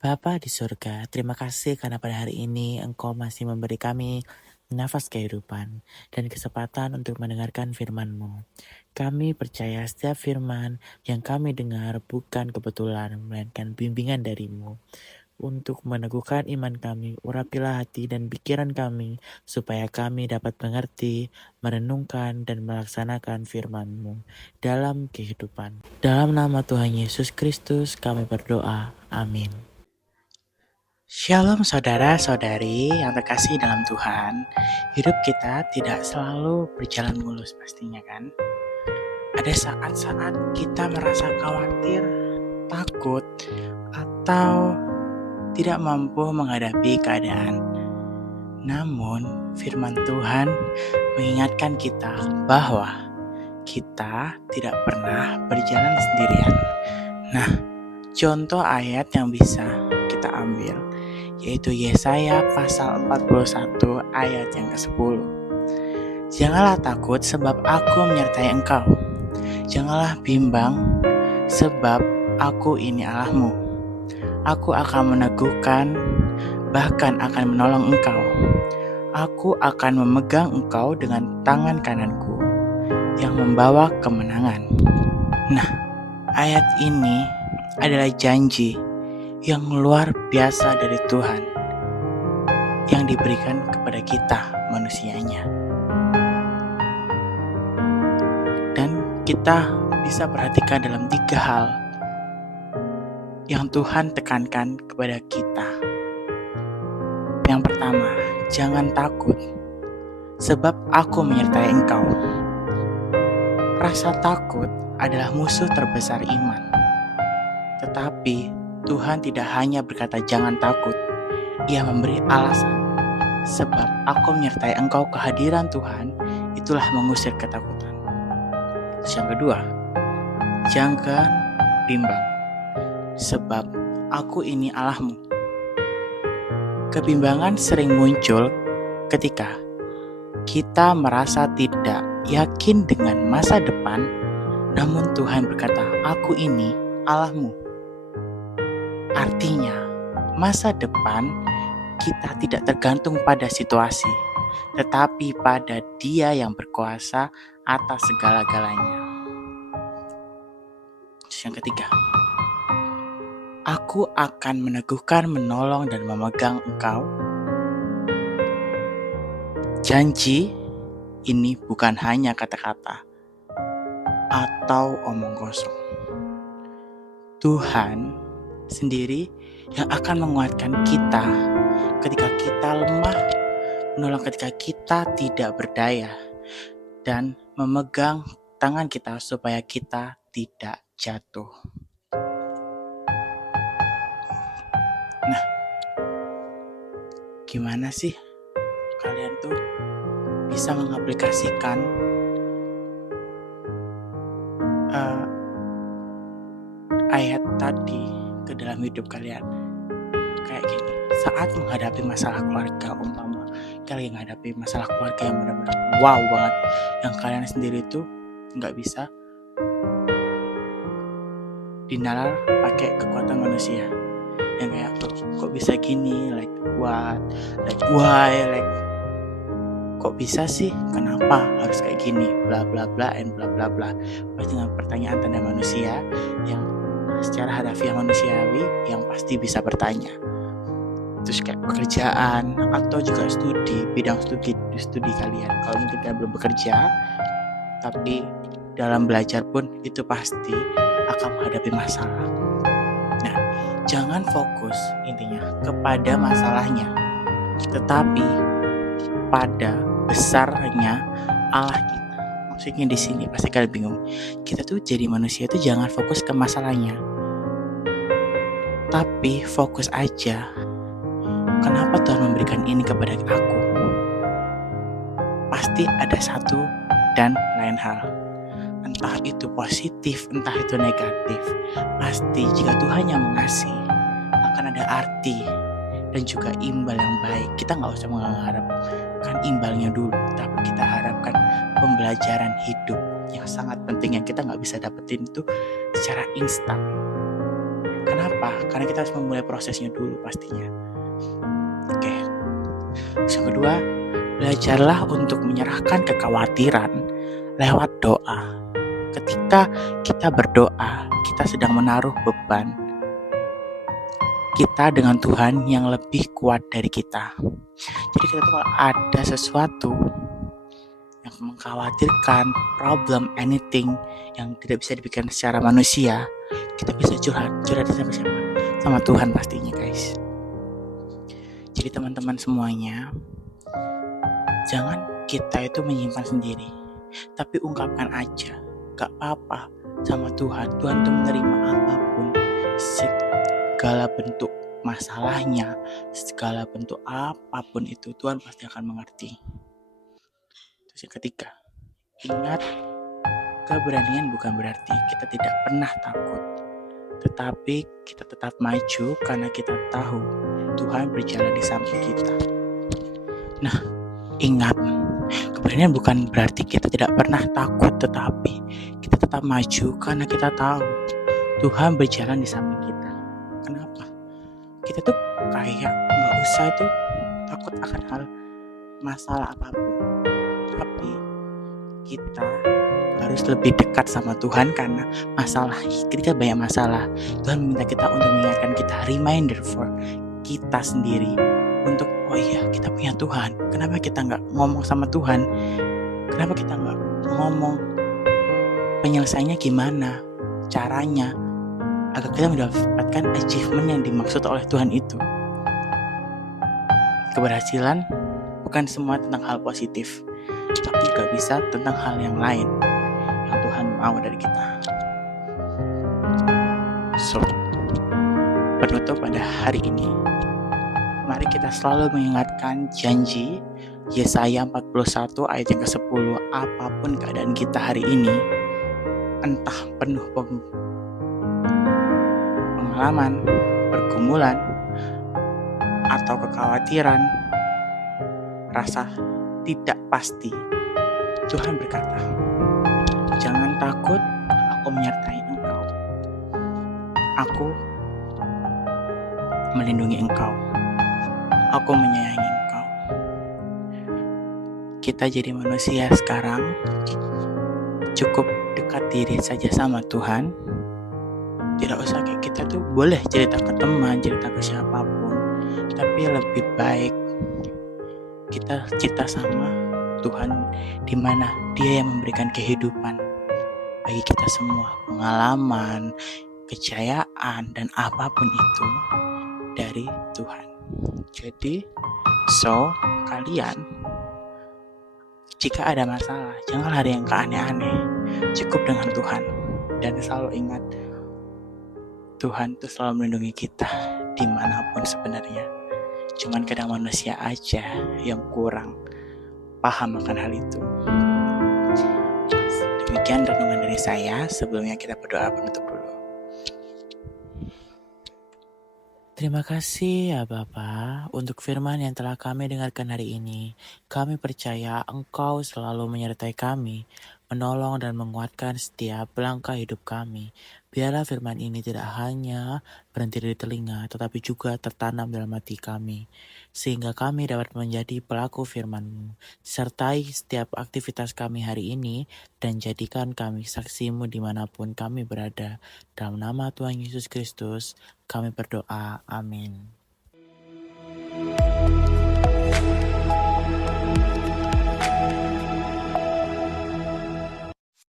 Bapa di surga, terima kasih karena pada hari ini Engkau masih memberi kami nafas kehidupan dan kesempatan untuk mendengarkan firman-Mu. Kami percaya setiap firman yang kami dengar bukan kebetulan, melainkan bimbingan dari-Mu. Untuk meneguhkan iman kami, urapilah hati dan pikiran kami, supaya kami dapat mengerti, merenungkan, dan melaksanakan firman-Mu dalam kehidupan. Dalam nama Tuhan Yesus Kristus kami berdoa. Amin. Shalom saudara-saudari yang terkasih dalam Tuhan. Hidup kita tidak selalu berjalan mulus pastinya kan. Ada saat-saat kita merasa khawatir, takut, atau tidak mampu menghadapi keadaan. Namun firman Tuhan mengingatkan kita bahwa kita tidak pernah berjalan sendirian. Nah, contoh ayat yang bisa kita ambil yaitu Yesaya pasal 41 ayat yang ke-10. Janganlah takut sebab aku menyertai engkau. Janganlah bimbang sebab aku ini Allahmu. Aku akan meneguhkan, bahkan akan menolong engkau. Aku akan memegang engkau dengan tangan kananku yang membawa kemenangan. Nah, ayat ini adalah janji yang luar biasa dari Tuhan yang diberikan kepada kita manusianya. Dan kita bisa perhatikan dalam 3 hal yang Tuhan tekankan kepada kita. Yang pertama, jangan takut sebab aku menyertai engkau. Rasa takut adalah musuh terbesar iman. Tetapi Tuhan tidak hanya berkata jangan takut, Ia memberi alasan. Sebab aku menyertai engkau, kehadiran Tuhan itulah mengusir ketakutan. Terus yang kedua, jangan bimbang. Sebab aku ini Allahmu. Kebimbangan sering muncul ketika kita merasa tidak yakin dengan masa depan, namun Tuhan berkata, aku ini Allahmu. Artinya, masa depan kita tidak tergantung pada situasi, tetapi pada Dia yang berkuasa atas segala-galanya. Terus yang ketiga, aku akan meneguhkan, menolong, dan memegang engkau. Janji ini bukan hanya kata-kata atau omong kosong. Tuhan sendiri yang akan menguatkan kita ketika kita lemah, menolong ketika kita tidak berdaya, dan memegang tangan kita supaya kita tidak jatuh. Nah, gimana sih kalian tuh bisa mengaplikasikan ayat tadi ke dalam hidup kalian? Kayak gini, saat menghadapi masalah keluarga, umpama kalian menghadapi masalah keluarga yang benar-benar wow banget, yang kalian sendiri tuh nggak bisa dinalar pakai kekuatan manusia, yang kayak kok bisa gini, like what, like why, like kok bisa sih, kenapa harus kayak gini, bla bla bla and bla bla bla. Pasti dengan pertanyaan tanda manusia yang secara harafiah manusiawi yang pasti bisa bertanya. Terus kayak pekerjaan atau juga studi, bidang studi kalian. Kalau mungkin kalian belum bekerja, tapi dalam belajar pun itu pasti akan menghadapi masalah. Nah, jangan fokus intinya kepada masalahnya, tetapi pada besarnya Allah kita. Maksudnya di sini pasti kalian bingung. Kita tuh jadi manusia itu jangan fokus ke masalahnya, tapi fokus aja. Kenapa Tuhan memberikan ini kepada aku? Pasti ada satu dan lain hal. Entah itu positif, entah itu negatif. Pasti jika Tuhan yang mengasihi, akan ada arti dan juga imbal yang baik. Kita gak usah mengharapkan imbalnya dulu, tapi kita harapkan pembelajaran hidup yang sangat penting yang kita gak bisa dapetin itu secara instan. Kenapa? Kenapa? Karena kita harus memulai prosesnya dulu pastinya. Oke. Yang kedua, belajarlah untuk menyerahkan kekhawatiran lewat doa. Ketika kita berdoa, kita sedang menaruh beban kita dengan Tuhan yang lebih kuat dari kita. Jadi kita tuh kalau ada sesuatu yang mengkhawatirkan, problem, anything yang tidak bisa dipikirkan secara manusia, kita bisa curhat sama siapa? Sama Tuhan pastinya, guys. Jadi teman-teman semuanya, jangan kita itu menyimpan sendiri, tapi ungkapkan aja, gak apa-apa sama Tuhan. Tuhan itu menerima apapun, segala bentuk masalahnya, segala bentuk apapun itu, Tuhan pasti akan mengerti. Terus yang ketiga, ingat, keberanian bukan berarti kita tidak pernah takut, tetapi kita tetap maju karena kita tahu Tuhan berjalan di samping kita. Nah, ingat, keberanian bukan berarti kita tidak pernah takut, tetapi kita tetap maju karena kita tahu Tuhan berjalan di samping kita. Kenapa? Kita tuh kayak nggak usah itu takut akan hal masalah apapun, tapi kita harus lebih dekat sama Tuhan karena masalah, ketika banyak masalah, Tuhan meminta kita untuk mengingatkan kita, reminder for kita sendiri untuk, oh iya, kita punya Tuhan. Kenapa kita nggak ngomong sama Tuhan? Kenapa kita nggak ngomong penyelesaiannya gimana, caranya, agar kita mendapatkan achievement yang dimaksud oleh Tuhan itu. Keberhasilan bukan semua tentang hal positif, tapi juga bisa tentang hal yang lain yang Tuhan mau dari kita. So, penutup pada hari ini, mari kita selalu mengingatkan janji Yesaya 41 ayat yang ke-10, apapun keadaan kita hari ini, entah penuh pengalaman, pergumulan, atau kekhawatiran, rasa tidak pasti, Tuhan berkata, jangan takut, aku menyertai engkau. Aku melindungi engkau. Aku menyayangi engkau. Kita jadi manusia sekarang, cukup dekat diri saja sama Tuhan. Tidak usah kayak kita tuh boleh cerita ke teman, cerita ke siapapun, tapi lebih baik kita cerita sama Tuhan, di mana Dia yang memberikan kehidupan bagi kita semua, pengalaman, kejayaan, dan apapun itu dari Tuhan. Jadi, kalian jika ada masalah, jangan lari yang ke aneh-aneh, cukup dengan Tuhan. Dan selalu ingat, Tuhan itu selalu melindungi kita dimanapun sebenarnya. Cuman kadang manusia aja yang kurang paham akan hal itu. Demikian renungan dari saya. Sebelumnya kita berdoa penutup dulu. Terima kasih ya Bapa untuk firman yang telah kami dengarkan hari ini. Kami percaya Engkau selalu menyertai kami, menolong dan menguatkan setiap langkah hidup kami. Biarlah firman ini tidak hanya berhenti di telinga, tetapi juga tertanam dalam hati kami, sehingga kami dapat menjadi pelaku firman-Mu. Sertai setiap aktivitas kami hari ini, dan jadikan kami saksi-Mu dimanapun kami berada. Dalam nama Tuhan Yesus Kristus, kami berdoa. Amin.